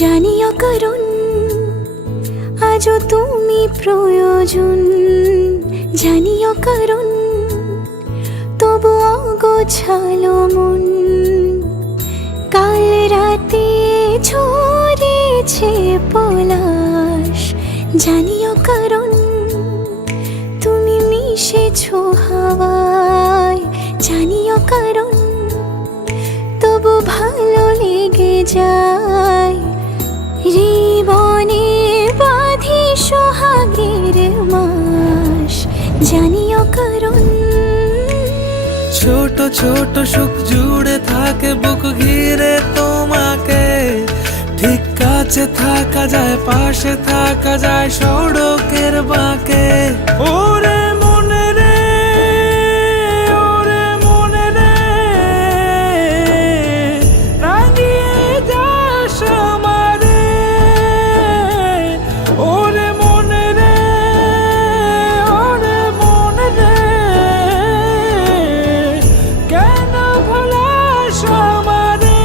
জানিও কারণ আজও তুমি প্রয়োজন, জানিও কারণ তবু অগোছালো মন। কাল রাতে ঝরেছে পলাশ, জানিও কারণ তুমি মিশেছো হাওয়ায়, জানিও কারণ তবু ভালো লেগে যায়। জীবনে বাঁধি সোহাগের মাস, জানিও কারণ ছোট ছোট সুখ জুড়ে থাকে বুক ঘিরে তোমাকে। ঠিক কাছে থাকা যায়, পাশে থাকা যায় সড়কের বাঁকে। ওরে মনে রে, ওরে মনে রে, রাঙিয়ে যাস আমারে। ওরে মনে রে, ওরে মনে রে, কেন ভোলাস আমারে।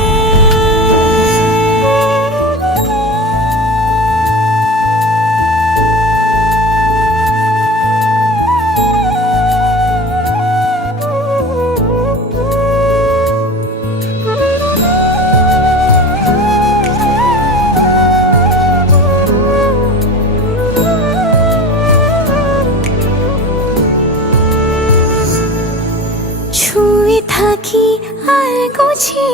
ছুঁয়ে থাকি আর গুছি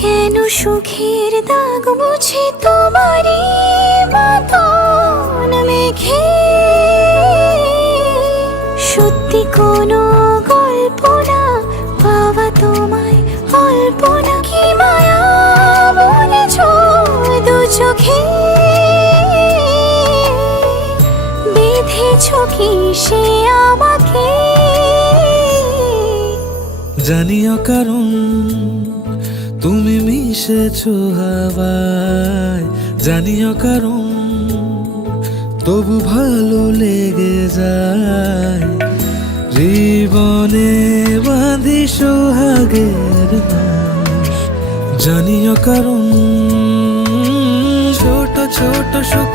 কেন সুখের দাগ মুছে তোমারই মতন মেঘে। সত্যি কোনো গল্প না পাওয়া তোমায় অল্প না, কি মায়া বলেছ দু চোখে। বেঁধেছ কি সে আমাকে, জানিও কারণ তুমি মিশেছো হাওয়ায়, জানিও কারণ তবু ভালো লেগে যায়। জীবনে বাঁধি সোহাগের মাস, জানিও কারণ ছোট ছোট সুখ